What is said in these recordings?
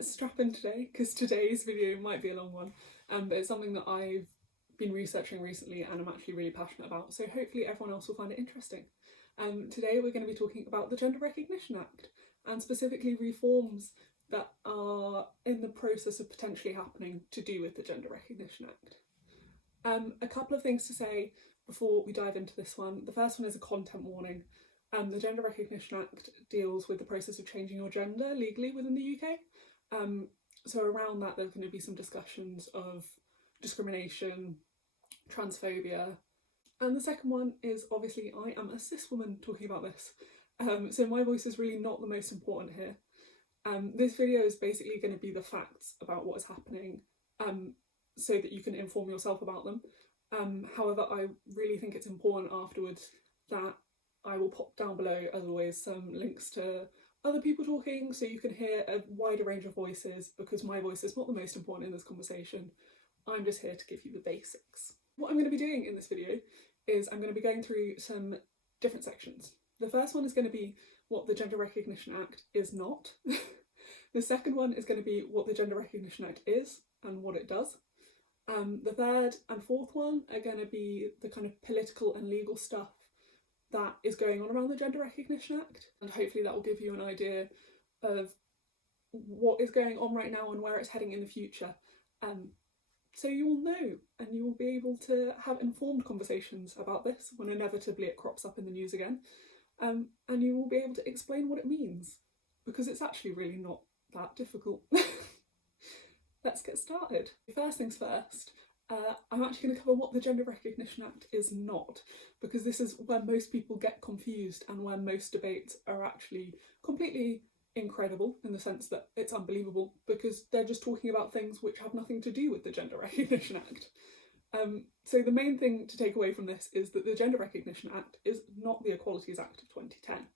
Strap in today, because today's video might be a long one, but it's something that I've been researching recently and I'm actually really passionate about, so hopefully everyone else will find it interesting. Today we're going to be talking about the Gender Recognition Act, and specifically reforms that are in the process of potentially happening to do with the Gender Recognition Act. A couple of things to say before we dive into this one. The first one is a content warning. The Gender Recognition Act deals with the process of changing your gender legally within the UK. So around that there's going to be some discussions of discrimination, transphobia, and the second one is obviously I am a cis woman talking about this, so my voice is really not the most important here. This video is basically going to be the facts about what is happening, so that you can inform yourself about them. However, I really think it's important afterwards that I will pop down below, as always, some links to other people talking so you can hear a wider range of voices, because my voice is not the most important in this conversation. I'm just here to give you the basics. What I'm going to be doing in this video is I'm going to be going through some different sections. The first one is going to be what the Gender Recognition Act is not. The second one is going to be what the Gender Recognition Act is and what it does. The third and fourth one are going to be the kind of political and legal stuff that is going on around the Gender Recognition Act, and hopefully that will give you an idea of what is going on right now and where it's heading in the future. So you will know, and you will be able to have informed conversations about this when inevitably it crops up in the news again, and you will be able to explain what it means, because it's actually really not that difficult. Let's get started. First things first, I'm actually going to cover what the Gender Recognition Act is not, because this is where most people get confused and where most debates are actually completely incredible, in the sense that it's unbelievable because they're just talking about things which have nothing to do with the Gender Recognition Act. So the main thing to take away from this is that the Gender Recognition Act is not the Equalities Act of 2010.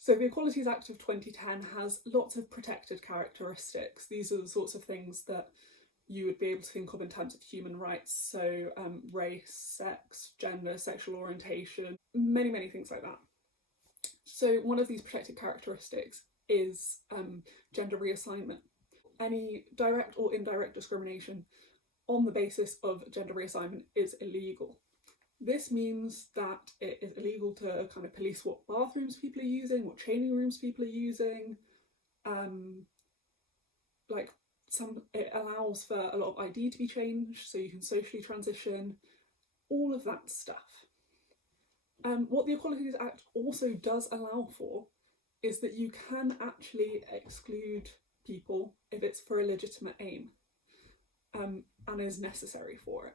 So the Equalities Act of 2010 has lots of protected characteristics. These are the sorts of things that you would be able to think of in terms of human rights, so race, sex, gender, sexual orientation, many things like that. So one of these protected characteristics is gender reassignment. Any direct or indirect discrimination on the basis of gender reassignment is illegal. This means that it is illegal to kind of police what bathrooms people are using, what changing rooms people are using. It allows for a lot of ID to be changed so you can socially transition, all of that stuff. What the Equalities Act also does allow for is that you can actually exclude people if it's for a legitimate aim, and is necessary for it.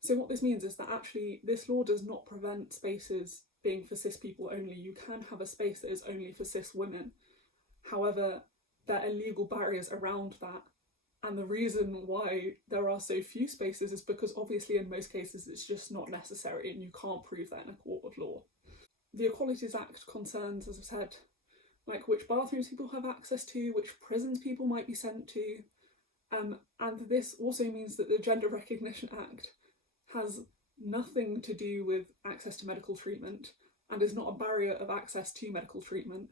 So what this means is that actually this law does not prevent spaces being for cis people only. You can have a space that is only for cis women. However, there are legal barriers around that, and the reason why there are so few spaces is because obviously in most cases it's just not necessary and you can't prove that in a court of law. The Equalities Act concerns, as I've said, like which bathrooms people have access to, which prisons people might be sent to, and this also means that the Gender Recognition Act has nothing to do with access to medical treatment and is not a barrier of access to medical treatment,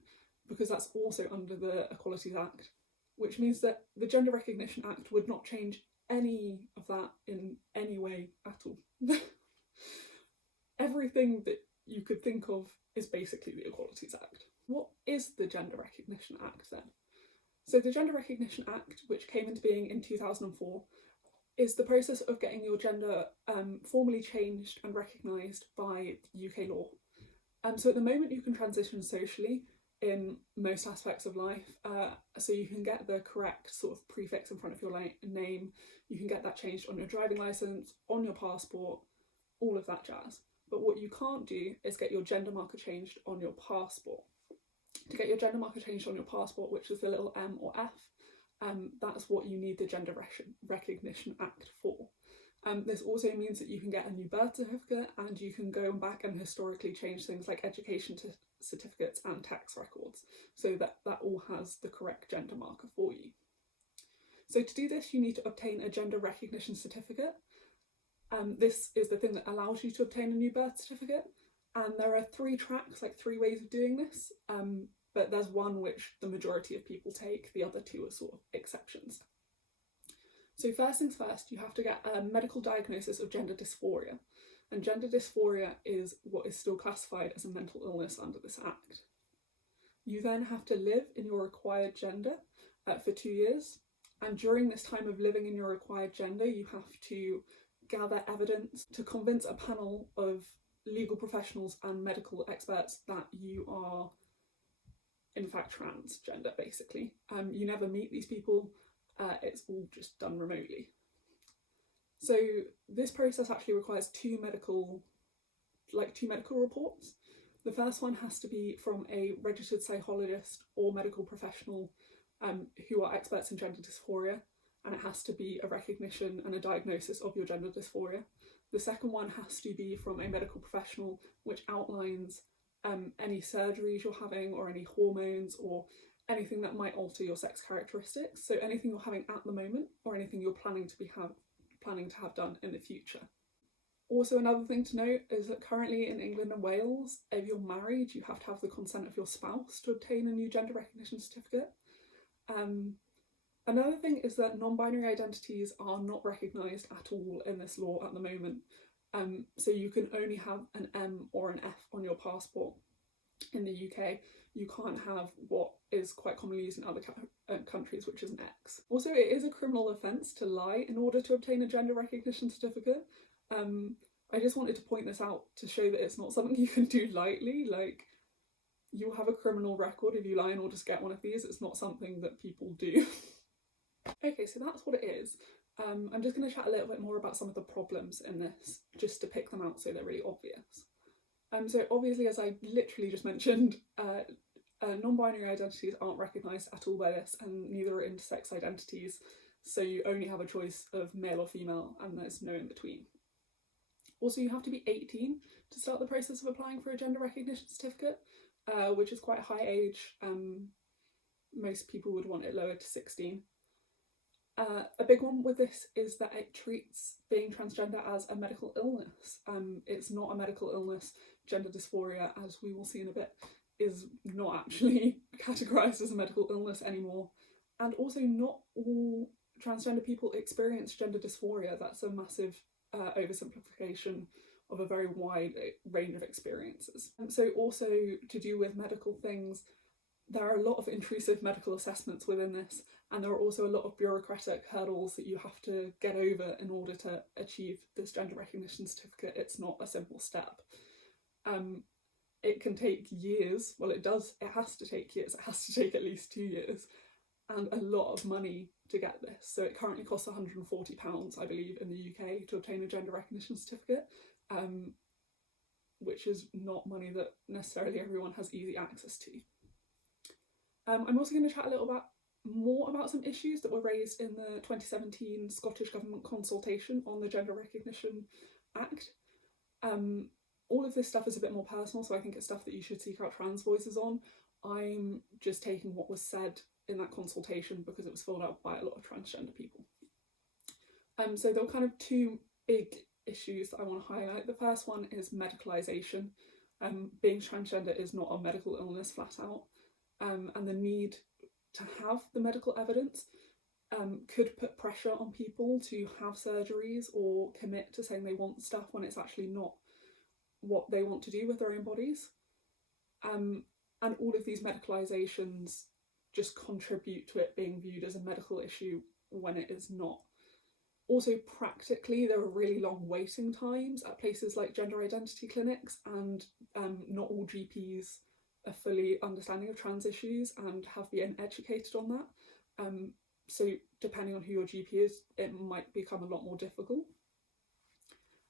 because that's also under the Equalities Act, which means that the Gender Recognition Act would not change any of that in any way at all. Everything that you could think of is basically the Equalities Act. What is the Gender Recognition Act then? So the Gender Recognition Act, which came into being in 2004, is the process of getting your gender formally changed and recognised by UK law. So at the moment you can transition socially in most aspects of life, so you can get the correct sort of prefix in front of your name, you can get that changed on your driving licence, on your passport, all of that jazz. But what you can't do is get your gender marker changed on your passport. To get your gender marker changed on your passport, which is the little M or F, that's what you need the Gender Recognition Act for. This also means that you can get a new birth certificate, and you can go back and historically change things like education certificates and tax records, so that all has the correct gender marker for you. So to do this you need to obtain a gender recognition certificate. This is the thing that allows you to obtain a new birth certificate, and there are three tracks, like three ways of doing this. but there's one which the majority of people take, the other two are sort of exceptions. So first things first, you have to get a medical diagnosis of gender dysphoria, and gender dysphoria is what is still classified as a mental illness under this Act. You then have to live in your required gender for 2 years, and during this time of living in your required gender, you have to gather evidence to convince a panel of legal professionals and medical experts that you are in fact transgender, basically. You never meet these people, it's all just done remotely. So this process actually requires two medical reports. The first one has to be from a registered psychologist or medical professional who are experts in gender dysphoria, and it has to be a recognition and a diagnosis of your gender dysphoria. The second one has to be from a medical professional which outlines any surgeries you're having or any hormones or anything that might alter your sex characteristics. So anything you're having at the moment or anything you're planning to have done in the future. Also, another thing to note is that currently in England and Wales, if you're married, you have to have the consent of your spouse to obtain a new gender recognition certificate. Another thing is that non-binary identities are not recognised at all in this law at the moment. So you can only have an M or an F on your passport in the UK. You can't have what is quite commonly used in other countries, which is an X. Also, it is a criminal offence to lie in order to obtain a gender recognition certificate. I just wanted to point this out to show that it's not something you can do lightly. Like, you'll have a criminal record if you lie in order to get one of these. It's not something that people do. Okay, so that's what it is. I'm just going to chat a little bit more about some of the problems in this, just to pick them out so they're really obvious. So obviously, as I literally just mentioned, non-binary identities aren't recognised at all by this, and neither are intersex identities, so you only have a choice of male or female, and there's no in between. Also, you have to be 18 to start the process of applying for a gender recognition certificate, which is quite a high age. Most people would want it lowered to 16. A big one with this is that it treats being transgender as a medical illness. It's not a medical illness. Gender dysphoria, as we will see in a bit, is not actually categorised as a medical illness anymore. And also, not all transgender people experience gender dysphoria. That's a massive oversimplification of a very wide range of experiences. And so also, to do with medical things, there are a lot of intrusive medical assessments within this, and there are also a lot of bureaucratic hurdles that you have to get over in order to achieve this gender recognition certificate. It's not a simple step. It can take years. Well, it has to take years. It has to take at least 2 years and a lot of money to get this. So it currently costs £140, I believe, in the UK to obtain a gender recognition certificate, which is not money that necessarily everyone has easy access to. I'm also going to chat a little bit more about some issues that were raised in the 2017 Scottish Government consultation on the Gender Recognition Act. All of this stuff is a bit more personal, so I think it's stuff that you should seek out trans voices on. I'm just taking what was said in that consultation because it was filled out by a lot of transgender people. So there were kind of two big issues that I want to highlight. The first one is medicalisation. Being transgender is not a medical illness, flat out. And the need to have the medical evidence could put pressure on people to have surgeries or commit to saying they want stuff when it's actually not what they want to do with their own bodies. And all of these medicalisations just contribute to it being viewed as a medical issue when it is not. Also, practically, there are really long waiting times at places like gender identity clinics, and not all GPs are fully understanding of trans issues and have been educated on that. So depending on who your GP is, it might become a lot more difficult.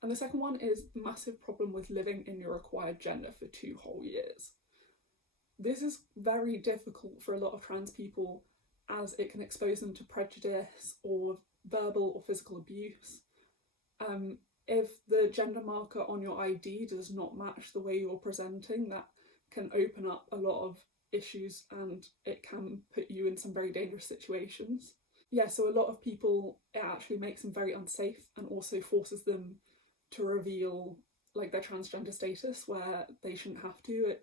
And the second one is the massive problem with living in your required gender for 2 whole years. This is very difficult for a lot of trans people, as it can expose them to prejudice or verbal or physical abuse. If the gender marker on your ID does not match the way you're presenting, that can open up a lot of issues and it can put you in some very dangerous situations. Yeah, so a lot of people, it actually makes them very unsafe and also forces them to reveal like their transgender status where they shouldn't have to.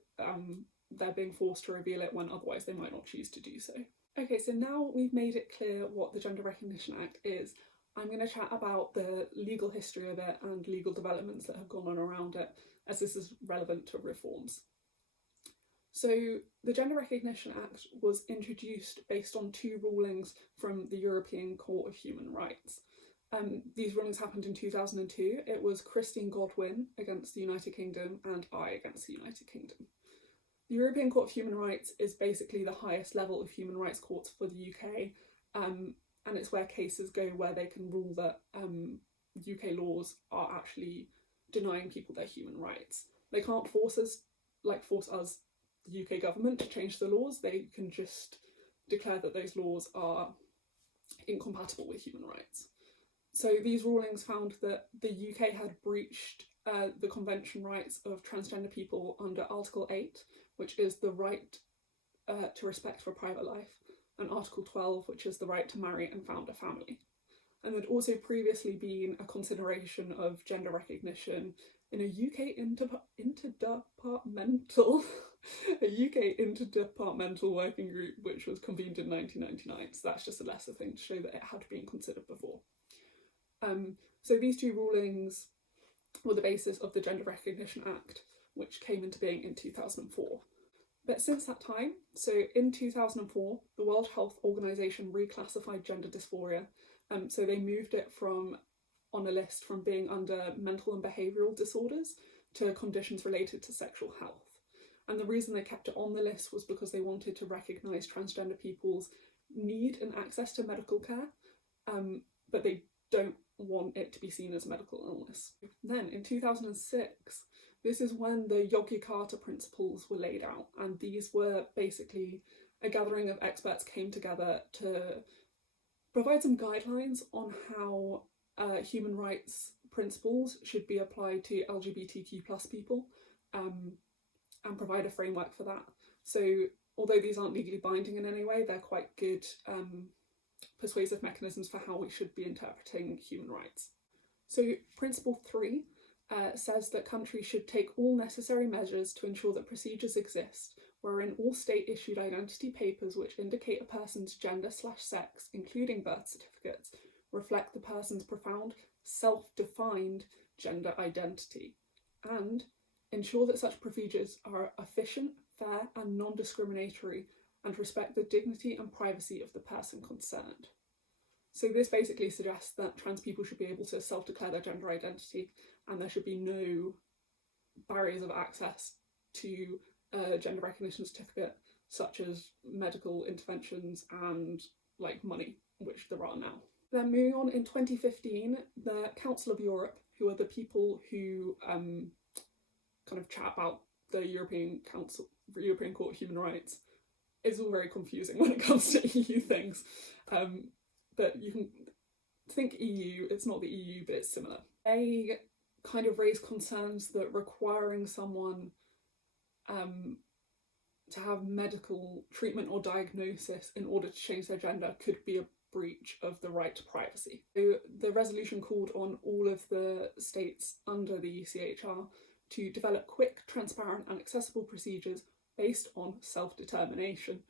they're being forced to reveal it when otherwise they might not choose to do so. Okay, so now we've made it clear what the Gender Recognition Act is, I'm going to chat about the legal history of it and legal developments that have gone on around it, as this is relevant to reforms. So the Gender Recognition Act was introduced based on two rulings from the European Court of Human Rights. These rulings happened in 2002. It was Christine Godwin against the United Kingdom and I against the United Kingdom. The European Court of Human Rights is basically the highest level of human rights courts for the UK, and it's where cases go where they can rule that UK laws are actually denying people their human rights. They can't force us, the UK government, to change the laws. They can just declare that those laws are incompatible with human rights. So these rulings found that the UK had breached the convention rights of transgender people under Article 8, which is the right to respect for private life, and Article 12, which is the right to marry and found a family. And there'd also previously been a consideration of gender recognition in a UK interdepartmental working group, which was convened in 1999. So that's just a lesser thing to show that it had been considered before. So these two rulings were the basis of the Gender Recognition Act, which came into being in 2004. But since that time, so in 2004, the World Health Organization reclassified gender dysphoria. So they moved it on a list from being under mental and behavioural disorders to conditions related to sexual health. And the reason they kept it on the list was because they wanted to recognise transgender people's need and access to medical care, but they don't want it to be seen as a medical illness. Then in 2006, this is when the Yogyakarta principles were laid out, and these were basically a gathering of experts came together to provide some guidelines on how human rights principles should be applied to LGBTQ plus people, and provide a framework for that. So although these aren't legally binding in any way, they're quite good persuasive mechanisms for how we should be interpreting human rights. So Principle 3 says that countries should take all necessary measures to ensure that procedures exist wherein all state-issued identity papers which indicate a person's gender/sex, including birth certificates, reflect the person's profound, self-defined gender identity, and ensure that such procedures are efficient, fair, and non-discriminatory, and respect the dignity and privacy of the person concerned. So this basically suggests that trans people should be able to self-declare their gender identity, and there should be no barriers of access to a gender recognition certificate, such as medical interventions and money, which there are now. Then moving on, in 2015, the Council of Europe, who are the people who kind of chat about the European Court of Human Rights, is all very confusing when it comes to EU things. But you can think EU, it's not the EU, but it's similar. They kind of raise concerns that requiring someone to have medical treatment or diagnosis in order to change their gender could be a breach of the right to privacy. So the resolution called on all of the states under the ECHR to develop quick, transparent and accessible procedures based on self-determination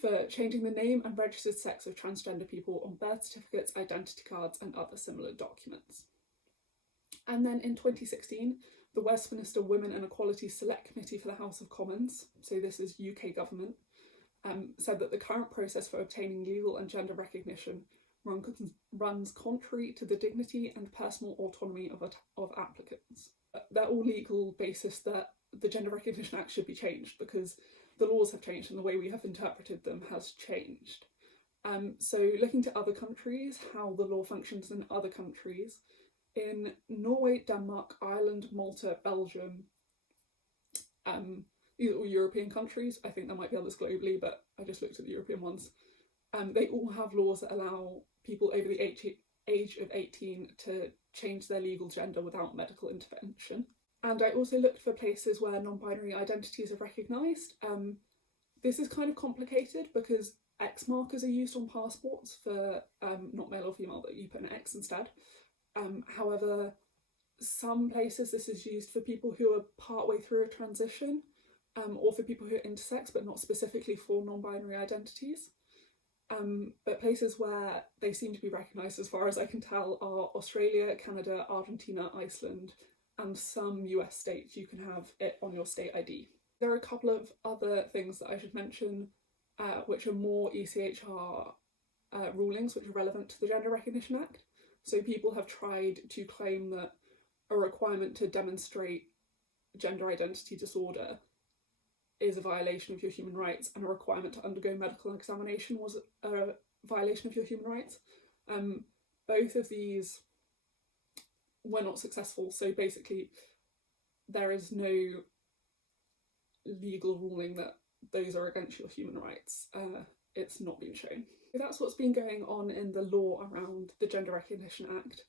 for changing the name and registered sex of transgender people on birth certificates, identity cards and other similar documents. And then in 2016, the Westminster Women and Equality Select Committee for the House of Commons, so this is UK government, said that the current process for obtaining legal and gender recognition runs contrary to the dignity and personal autonomy of applicants. They're all legal basis that the Gender Recognition Act should be changed because the laws have changed and the way we have interpreted them has changed. So looking to other countries, how the law functions in other countries, in Norway, Denmark, Ireland, Malta, Belgium, these are all European countries. I think there might be others globally, but I just looked at the European ones. They all have laws that allow people over the age of 18 to change their legal gender without medical intervention. And I also looked for places where non-binary identities are recognised. This is kind of complicated because X markers are used on passports for not male or female, but you put an X instead. However, some places this is used for people who are partway through a transition, or for people who are intersex, but not specifically for non-binary identities. But places where they seem to be recognised, as far as I can tell, are Australia, Canada, Argentina, Iceland, and some US states. You can have it on your state ID. There are a couple of other things that I should mention, which are more ECHR rulings, which are relevant to the Gender Recognition Act. So people have tried to claim that a requirement to demonstrate gender identity disorder is a violation of your human rights, and a requirement to undergo medical examination was a violation of your human rights. Both of these were not successful, so basically there is no legal ruling that those are against your human rights. It's not been shown. So that's what's been going on in the law around the Gender Recognition Act.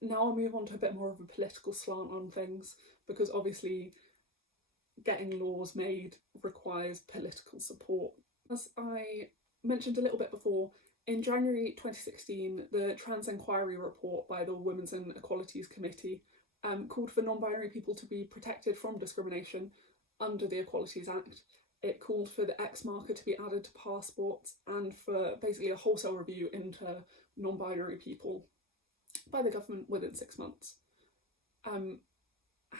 Now I'll move on to a bit more of a political slant on things, because obviously getting laws made requires political support. As I mentioned a little bit before, in January 2016, the Trans Inquiry report by the Women's and Equalities Committee called for non-binary people to be protected from discrimination under the Equalities Act. It called for the X marker to be added to passports and for basically a wholesale review into non-binary people by the government within 6 months.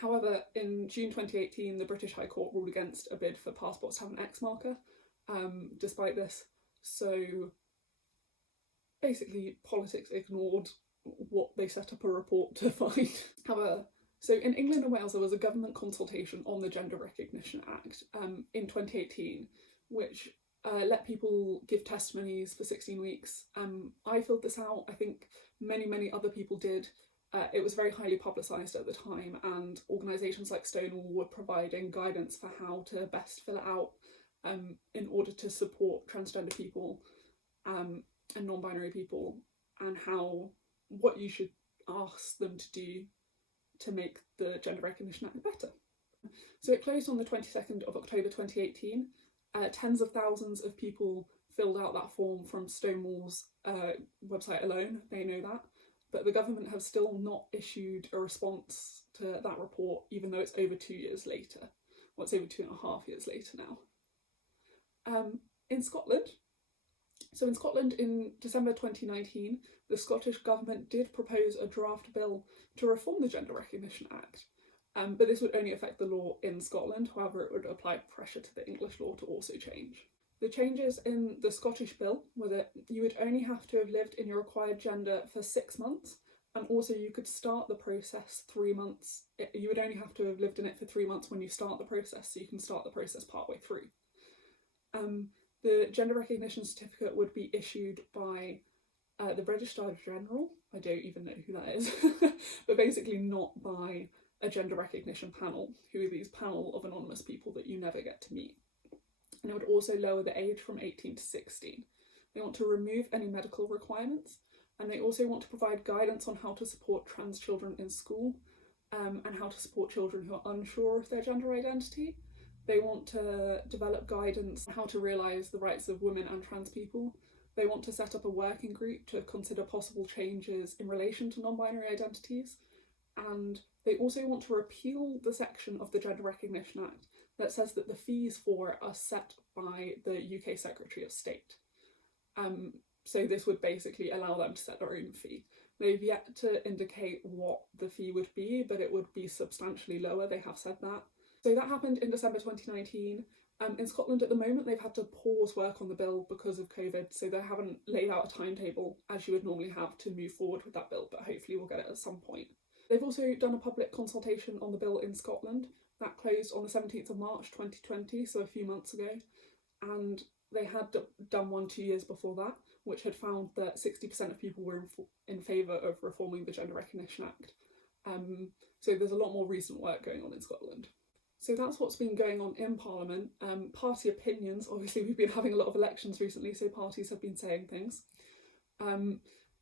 However, in June 2018, the British High Court ruled against a bid for passports to have an X marker, despite this. So basically, politics ignored what they set up a report to find. However, so in England and Wales, there was a government consultation on the Gender Recognition Act in 2018, which let people give testimonies for 16 weeks. I filled this out. I think many other people did. It was very highly publicised at the time, and organisations like Stonewall were providing guidance for how to best fill it out in order to support transgender people and non-binary people, and what you should ask them to do to make the Gender Recognition Act better. So it closed on the 22nd of October 2018. Tens of thousands of people filled out that form from Stonewall's website alone, they know that. But the government have still not issued a response to that report, even though it's over 2 years later. Well, it's over 2.5 years later now. In Scotland, in December 2019, the Scottish Government did propose a draft bill to reform the Gender Recognition Act, but this would only affect the law in Scotland. However, it would apply pressure to the English law to also change. The changes in the Scottish bill were that you would only have to have lived in your required gender for 6 months, and also you could start the process 3 months. You would only have to have lived in it for 3 months when you start the process, so you can start the process partway through. The gender recognition certificate would be issued by the Registrar General. I don't even know who that is, but basically not by a gender recognition panel, who are these panel of anonymous people that you never get to meet. And it would also lower the age from 18 to 16. They want to remove any medical requirements, and they also want to provide guidance on how to support trans children in school, and how to support children who are unsure of their gender identity. They want to develop guidance on how to realise the rights of women and trans people. They want to set up a working group to consider possible changes in relation to non-binary identities. And they also want to repeal the section of the Gender Recognition Act that says that the fees for it are set by the UK Secretary of State. So this would basically allow them to set their own fee. They've yet to indicate what the fee would be, but it would be substantially lower, they have said that. So that happened in December 2019. In Scotland at the moment, they've had to pause work on the bill because of COVID, so they haven't laid out a timetable as you would normally have to move forward with that bill, but hopefully we'll get it at some point. They've also done a public consultation on the bill in Scotland. That closed on the 17th of March 2020, so a few months ago, and they had done one 2 years before that, which had found that 60% of people were in favour of reforming the Gender Recognition Act. So there's a lot more recent work going on in Scotland. So that's what's been going on in Parliament. Party opinions, obviously we've been having a lot of elections recently, so parties have been saying things.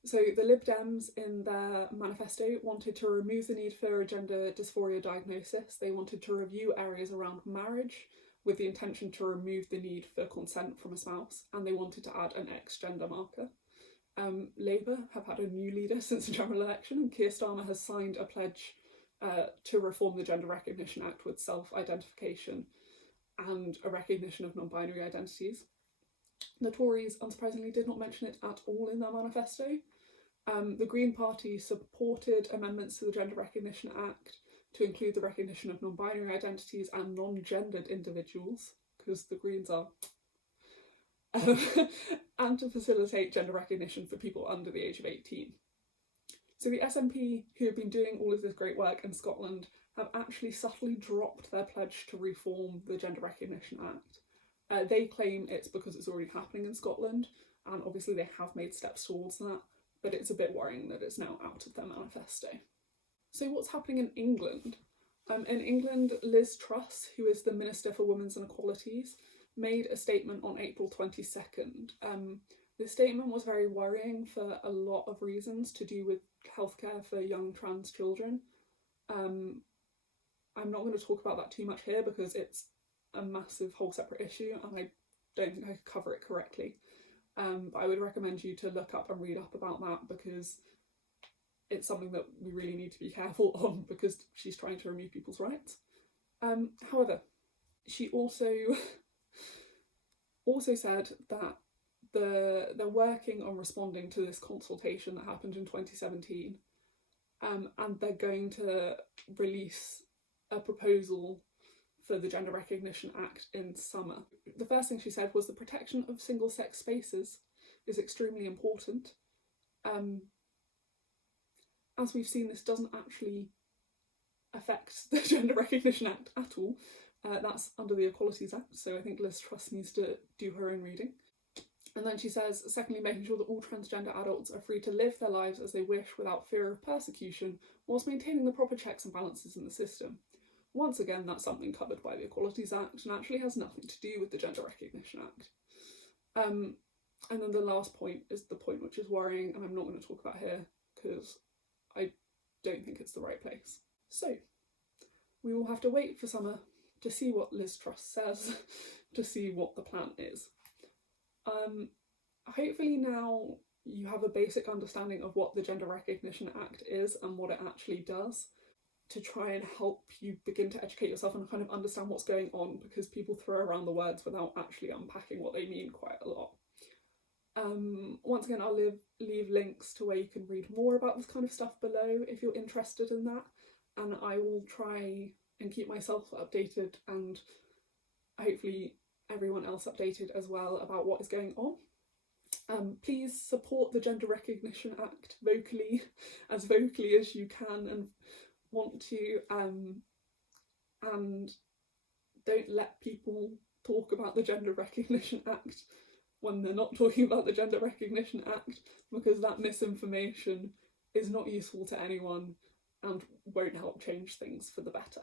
So the Lib Dems in their manifesto wanted to remove the need for a gender dysphoria diagnosis. They wanted to review areas around marriage with the intention to remove the need for consent from a spouse, and they wanted to add an X gender marker. Labour have had a new leader since the general election, and Keir Starmer has signed a pledge to reform the Gender Recognition Act with self-identification and a recognition of non-binary identities. The Tories, unsurprisingly, did not mention it at all in their manifesto. The Green Party supported amendments to the Gender Recognition Act to include the recognition of non-binary identities and non-gendered individuals, because the Greens are, and to facilitate gender recognition for people under the age of 18. So the SNP, who have been doing all of this great work in Scotland, have actually subtly dropped their pledge to reform the Gender Recognition Act. They claim it's because it's already happening in Scotland, and obviously they have made steps towards that, but it's a bit worrying that it's now out of their manifesto. So what's happening in England? In England, Liz Truss, who is the Minister for Women's and Equalities, made a statement on April 22nd. This statement was very worrying for a lot of reasons to do with healthcare for young trans children. I'm not going to talk about that too much here because it's a massive whole separate issue and I don't think I could cover it correctly. But I would recommend you to look up and read up about that because it's something that we really need to be careful on because she's trying to remove people's rights. However, she also said that they're working on responding to this consultation that happened in 2017, and they're going to release a proposal for the Gender Recognition Act in summer. The first thing she said was the protection of single-sex spaces is extremely important. As we've seen, this doesn't actually affect the Gender Recognition Act at all. That's under the Equalities Act, so I think Liz Truss needs to do her own reading. And then she says, secondly, making sure that all transgender adults are free to live their lives as they wish without fear of persecution, whilst maintaining the proper checks and balances in the system. Once again, that's something covered by the Equalities Act and actually has nothing to do with the Gender Recognition Act. And then the last point is the point which is worrying, and I'm not going to talk about here because I don't think it's the right place. So, we will have to wait for summer to see what Liz Truss says, to see what the plan is. Hopefully now you have a basic understanding of what the Gender Recognition Act is and what it actually does, to try and help you begin to educate yourself and kind of understand what's going on, because people throw around the words without actually unpacking what they mean quite a lot. Once again, I'll leave links to where you can read more about this kind of stuff below if you're interested in that, and I will try and keep myself updated and hopefully everyone else updated as well about what is going on. Please support the Gender Recognition Act vocally as you can and want to, and don't let people talk about the Gender Recognition Act when they're not talking about the Gender Recognition Act, because that misinformation is not useful to anyone and won't help change things for the better.